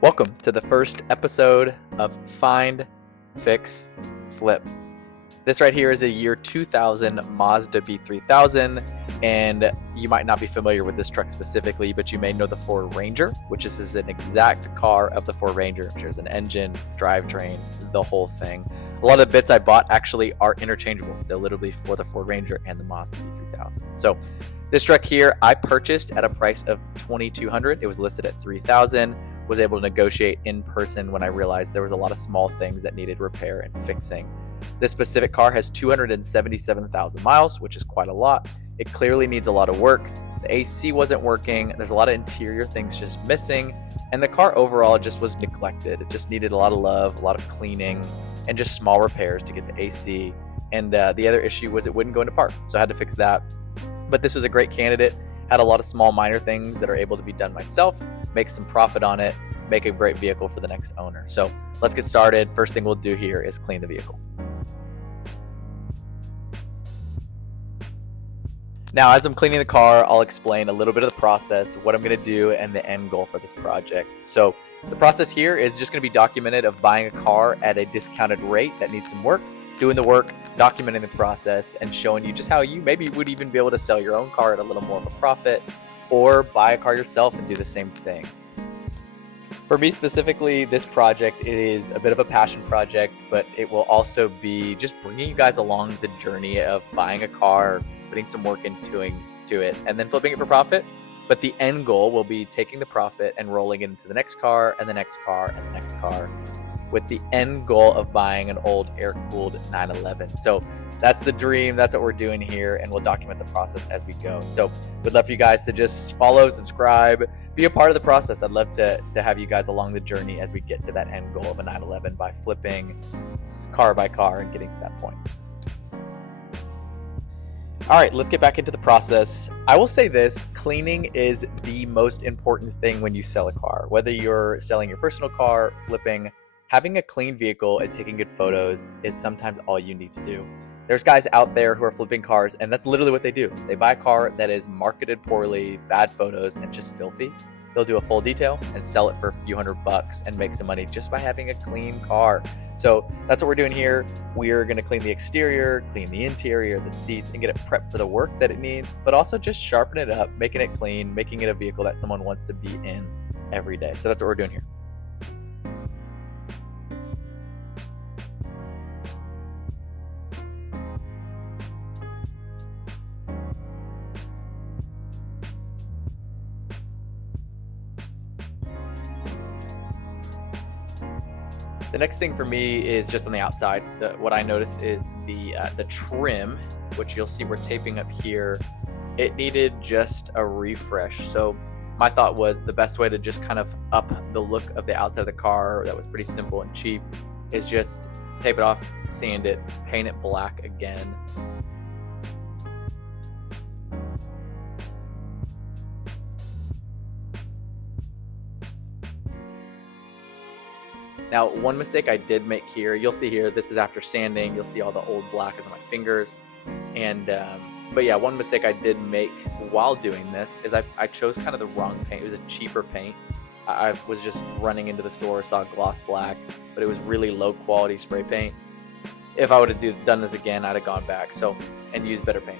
Welcome to the first episode of Find, Fix, Flip. This right here is a year 2000 Mazda B3000, and you might not be familiar with this truck specifically, but you may know the Ford Ranger, which is an exact car of the Ford Ranger. There's an engine, drivetrain, the whole thing. A lot of the bits I bought actually are interchangeable. They're literally for the Ford Ranger and the Mazda B3000. So this truck here, I purchased at a price of $2,200. It was listed at $3,000. Was able to negotiate in person when I realized there was a lot of small things that needed repair and fixing. This specific car has 277,000 miles, which is quite a lot. It clearly needs a lot of work. The AC wasn't working. There's a lot of interior things just missing. And the car overall just was neglected. It just needed a lot of love, a lot of cleaning, and just small repairs to get the AC. And the other issue was it wouldn't go into park. So I had to fix that. But this was a great candidate. Had a lot of small minor things that are able to be done myself, make some profit on it, make a great vehicle for the next owner. So let's get started. First thing we'll do here is clean the vehicle. Now, as I'm cleaning the car, I'll explain a little bit of the process, what I'm going to do, and the end goal for this project. So the process here is just going to be documented of buying a car at a discounted rate that needs some work, doing the work, documenting the process, and showing you just how you maybe would even be able to sell your own car at a little more of a profit, or buy a car yourself and do the same thing. For me specifically, this project is a bit of a passion project, but it will also be just bringing you guys along the journey of buying a car, putting some work into it, and then flipping it for profit. But the end goal will be taking the profit and rolling it into the next car, and the next car, and the next car, with the end goal of buying an old air-cooled 911. So that's the dream. That's what we're doing here, and we'll document the process as we go. So we'd love for you guys to just follow, subscribe, be a part of the process. I'd love to have you guys along the journey as we get to that end goal of a 911 by flipping car by car and getting to that point. All right, let's get back into the process. I will say this, cleaning is the most important thing when you sell a car. Whether you're selling your personal car, flipping, having a clean vehicle and taking good photos is sometimes all you need to do. There's guys out there who are flipping cars, and that's literally what they do. They buy a car that is marketed poorly, bad photos, and just filthy. They'll do a full detail and sell it for a few $100 and make some money just by having a clean car. So that's what we're doing here. We're going to clean the exterior, clean the interior, the seats, and get it prepped for the work that it needs, but also just sharpen it up, making it clean, making it a vehicle that someone wants to be in every day. So that's what we're doing here. The next thing for me is just on the outside. What I noticed is the trim, which you'll see we're taping up here. It needed just a refresh. So my thought was the best way to just kind of up the look of the outside of the car, that was pretty simple and cheap, is just tape it off, sand it, paint it black again. Now, one mistake I did make here, you'll see here, this is after sanding, you'll see all the old black is on my fingers. And, but yeah, one mistake I did make while doing this is I chose kind of the wrong paint. It was a cheaper paint. I was just running into the store, saw gloss black, but it was really low quality spray paint. If I would have done this again, I'd have gone back and used better paint.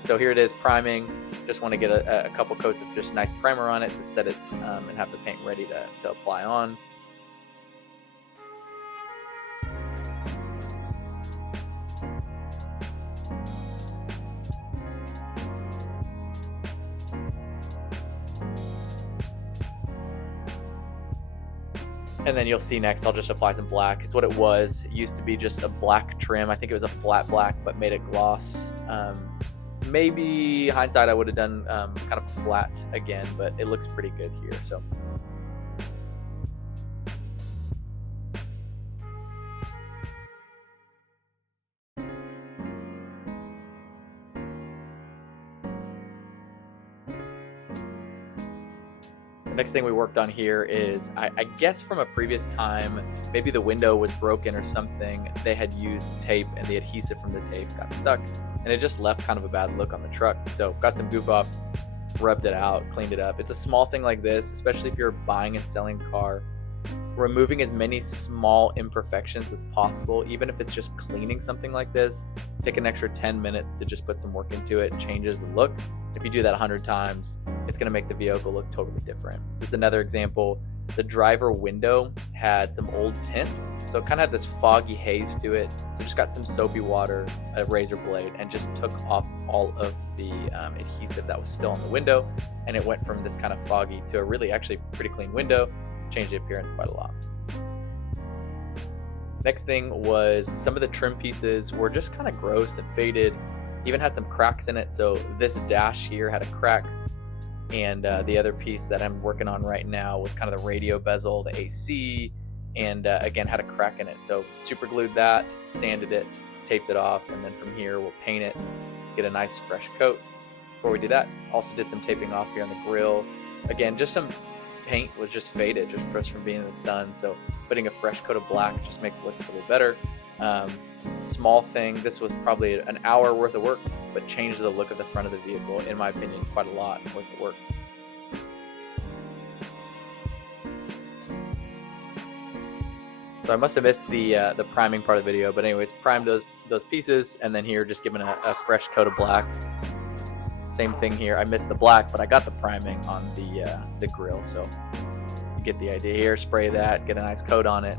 So here it is, priming. Just want to get a couple coats of just nice primer on it to set it and have the paint ready to apply on. And then you'll see next, I'll just apply some black. It's what it was. It used to be just a black trim. I think it was a flat black, but made it gloss. Maybe hindsight, I would have done kind of flat again, but it looks pretty good here. So. The next thing we worked on here is, I guess from a previous time, maybe the window was broken or something. They had used tape and the adhesive from the tape got stuck and it just left kind of a bad look on the truck. So got some goof off, rubbed it out, cleaned it up. It's a small thing like this, especially if you're buying and selling a car. Removing as many small imperfections as possible, even if it's just cleaning something like this, take an extra 10 minutes to just put some work into it, changes the look. If you do that 100 times, it's going to make the vehicle look totally different. This is another example. The driver window had some old tint, so it kind of had this foggy haze to it. So just got some soapy water, a razor blade, and just took off all of the adhesive that was still on the window, and it went from this kind of foggy to a really actually pretty clean window. Changed the appearance quite a lot. Next thing was some of the trim pieces were just kind of gross and faded, even had some cracks in it. So this dash here had a crack, and the other piece that I'm working on right now was kind of the radio bezel, the AC, and again had a crack in it. So super glued that, sanded it, taped it off, and then from here we'll paint it, get a nice fresh coat. Before we do that, also did some taping off here on the grill. Again, just some paint was just faded, just fresh from being in the sun, so putting a fresh coat of black just makes it look a little better. Small thing, this was probably an hour worth of work, but changed the look of the front of the vehicle, in my opinion, quite a lot worth of work. So I must have missed the priming part of the video, but anyways, primed those pieces, and then here just giving a fresh coat of black. Same thing here. I missed the black, but I got the priming on the grill, so you get the idea here. Spray that, get a nice coat on it,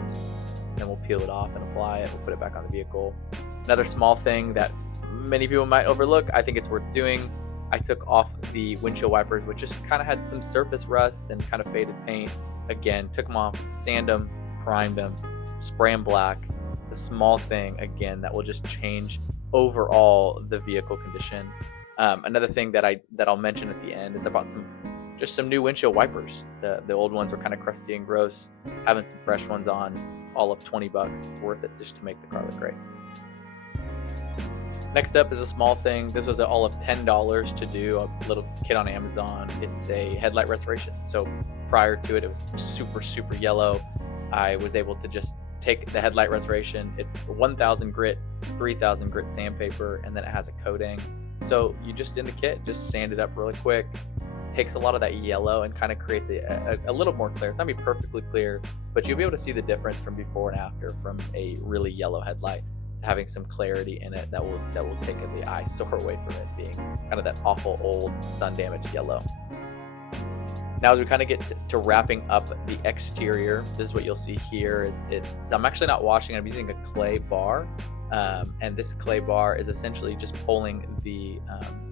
then we'll peel it off and apply it. We'll put it back on the vehicle. Another small thing that many people might overlook, I think it's worth doing. I took off the windshield wipers, which just kind of had some surface rust and kind of faded paint. Again, took them off, sand them, primed them, spray them black. It's a small thing, again, that will just change overall the vehicle condition. Another thing that I'll mention at the end is I bought some new windshield wipers. The old ones were kind of crusty and gross. Having some fresh ones on, it's all of $20. It's worth it just to make the car look great. Next up is a small thing. This was all of $10 to do, a little kit on Amazon. It's a headlight restoration. So prior to it, it was super yellow. I was able to just take the headlight restoration. It's 1000 grit, 3000 grit sandpaper, and then it has a coating. So you just, in the kit, just sand it up really quick. Takes a lot of that yellow and kind of creates a little more clear. It's not going to be perfectly clear, but you'll be able to see the difference from before and after from a really yellow headlight to having some clarity in it that will take the eyesore away from it being kind of that awful old sun damaged yellow. Now as we kind of get to wrapping up the exterior, this is what you'll see here. I'm actually not washing it. I'm using a clay bar. And this clay bar is essentially just pulling the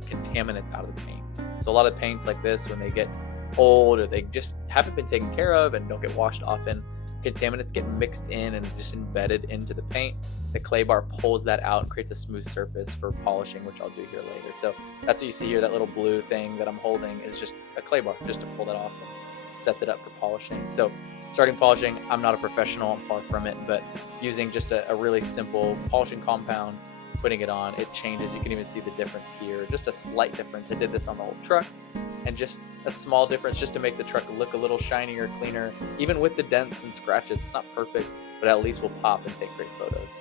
contaminants out of the paint. So a lot of paints like this, when they get old or they just haven't been taken care of and don't get washed often, contaminants get mixed in and just embedded into the paint. The clay bar pulls that out and creates a smooth surface for polishing, which I'll do here later. So that's what you see here. That little blue thing that I'm holding is just a clay bar, just to pull that off and sets it up for polishing. So starting polishing, I'm not a professional, I'm far from it, but using just a really simple polishing compound, putting it on, it changes. You can even see the difference here, just a slight difference. I did this on the whole truck, and just a small difference just to make the truck look a little shinier, cleaner. Even with the dents and scratches, it's not perfect, but at least will pop and take great photos.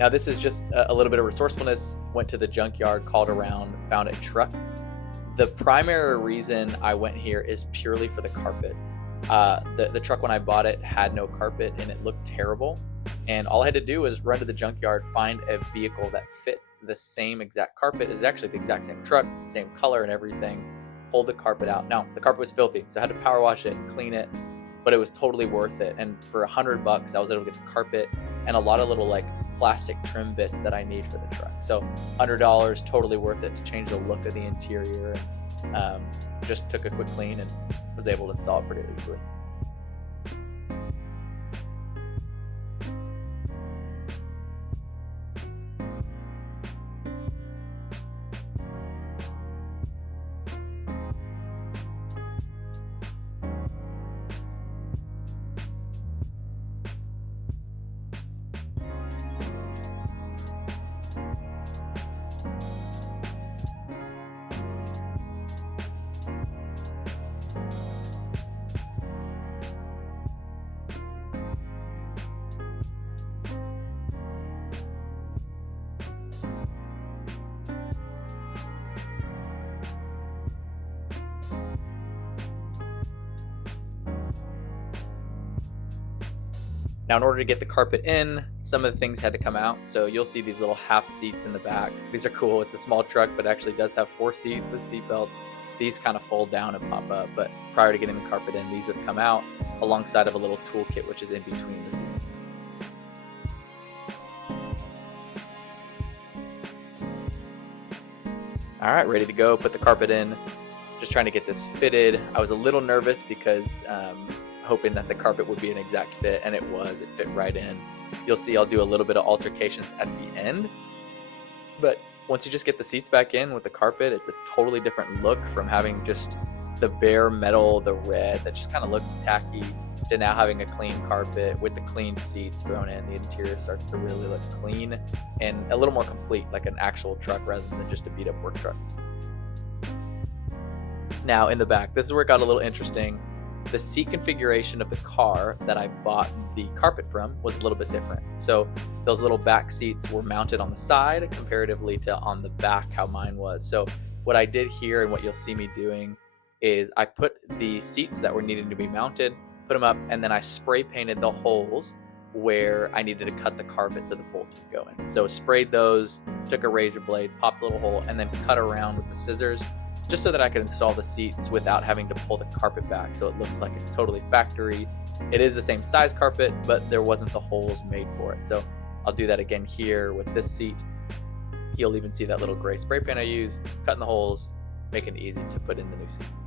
Now this is just a little bit of resourcefulness. Went to the junkyard, called around, found a truck. The primary reason I went here is purely for the carpet. The truck, when I bought it, had no carpet and it looked terrible. And all I had to do was run to the junkyard, find a vehicle that fit the same exact carpet. It's actually the exact same truck, same color and everything. Pulled the carpet out. Now, the carpet was filthy, so I had to power wash it and clean it, but it was totally worth it. And for $100, I was able to get the carpet and a lot of little plastic trim bits that I need for the truck. So $100, totally worth it to change the look of the interior. Just took a quick clean and was able to install it pretty easily. Now, in order to get the carpet in, some of the things had to come out. So you'll see these little half seats in the back. These are cool. It's a small truck, but it actually does have 4 seats with seat belts. These kind of fold down and pop up, but prior to getting the carpet in, these would come out alongside of a little toolkit, which is in between the seats. All right, ready to go. Put the carpet in. Just trying to get this fitted. I was a little nervous because hoping that the carpet would be an exact fit, and it was. It fit right in. You'll see I'll do a little bit of altercations at the end, but once you just get the seats back in with the carpet, it's a totally different look from having just the bare metal, the red that just kind of looks tacky, to now having a clean carpet with the clean seats thrown in. The interior starts to really look clean and a little more complete, like an actual truck rather than just a beat up work truck. Now in the back, this is where it got a little interesting. The seat configuration of the car that I bought the carpet from was a little bit different. So those little back seats were mounted on the side comparatively to on the back how mine was. So what I did here and what you'll see me doing is I put the seats that were needing to be mounted, put them up, and then I spray painted the holes where I needed to cut the carpet so the bolts would go in. So sprayed those, took a razor blade, popped a little hole, and then cut around with the scissors just so that I could install the seats without having to pull the carpet back, so it looks like it's totally factory. It is the same size carpet, but there wasn't the holes made for it. So I'll do that again here with this seat. You'll even see that little gray spray paint I use, cutting the holes, making it easy to put in the new seats.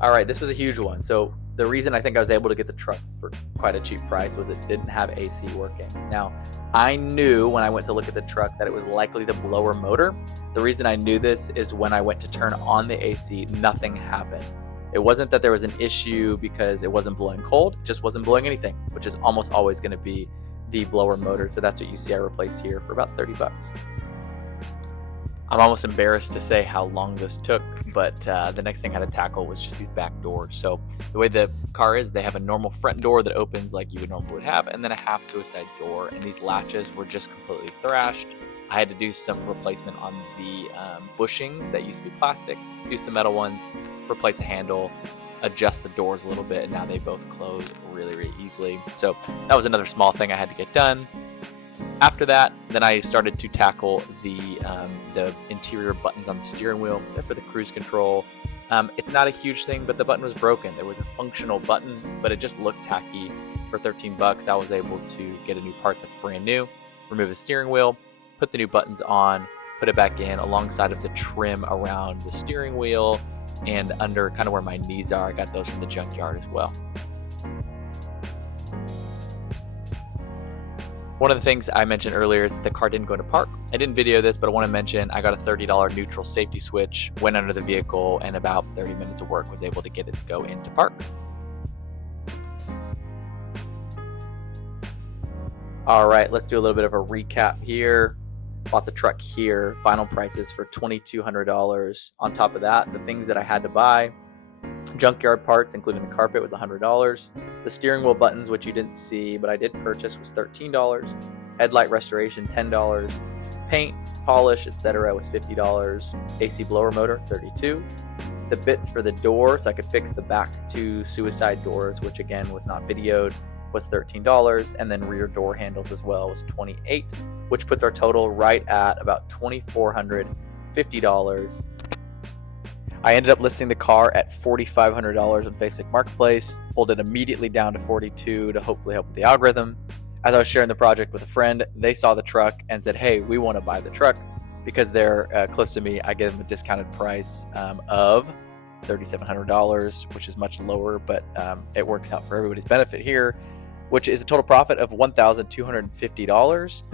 All right, this is a huge one. So the reason I think I was able to get the truck for quite a cheap price was it didn't have AC working. Now, I knew when I went to look at the truck that it was likely the blower motor. The reason I knew this is when I went to turn on the AC, nothing happened. It wasn't that there was an issue because it wasn't blowing cold, it just wasn't blowing anything, which is almost always going to be the blower motor. So that's what you see I replaced here for about 30 bucks. I'm almost embarrassed to say how long this took, but the next thing I had to tackle was just these back doors. So the way the car is, they have a normal front door that opens like you would normally have, and then a half suicide door, and these latches were just completely thrashed. I had to do some replacement on the bushings that used to be plastic, do some metal ones, replace the handle, adjust the doors a little bit, and now they both close really, really easily. So that was another small thing I had to get done. After that, then I started to tackle the interior buttons on the steering wheel. They're for the cruise control. It's not a huge thing, but the button was broken. There was a functional button, but it just looked tacky. For 13 bucks, I was able to get a new part that's brand new, remove the steering wheel, put the new buttons on, put it back in alongside of the trim around the steering wheel and under kind of where my knees are. I got those from the junkyard as well. One of the things I mentioned earlier is that the car didn't go into park. I didn't video this, but I want to mention I got a $30 neutral safety switch, went under the vehicle, and about 30 minutes of work was able to get it to go into park. All right, let's do a little bit of a recap here. Bought the truck here, final prices for $2,200. On top of that, the things that I had to buy, junkyard parts, including the carpet, was $100. The steering wheel buttons, which you didn't see, but I did purchase, was $13. Headlight restoration, $10. Paint, polish, etc. was $50. AC blower motor, $32. The bits for the door, so I could fix the back 2 suicide doors, which again was not videoed, was $13. And then rear door handles as well was $28, which puts our total right at about $2,450. I ended up listing the car at $4,500 on Facebook Marketplace, pulled it immediately down to $42 to hopefully help with the algorithm. As I was sharing the project with a friend, they saw the truck and said, hey, we want to buy the truck. Because they're close to me, I gave them a discounted price of $3,700, which is much lower, but it works out for everybody's benefit here, which is a total profit of $1,250.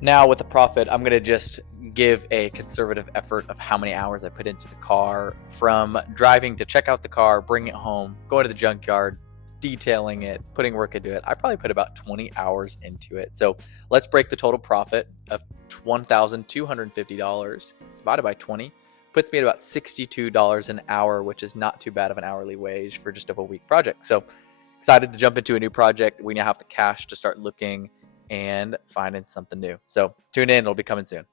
Now with the profit, I'm going to just give a conservative effort of how many hours I put into the car, from driving to check out the car, bring it home, going to the junkyard, detailing it, putting work into it. I probably put about 20 hours into it. So let's break the total profit of $1,250 divided by 20. Puts me at about $62 an hour, which is not too bad of an hourly wage for just a week project. So excited to jump into a new project. We now have the cash to start looking and finding something new. So tune in, it'll be coming soon.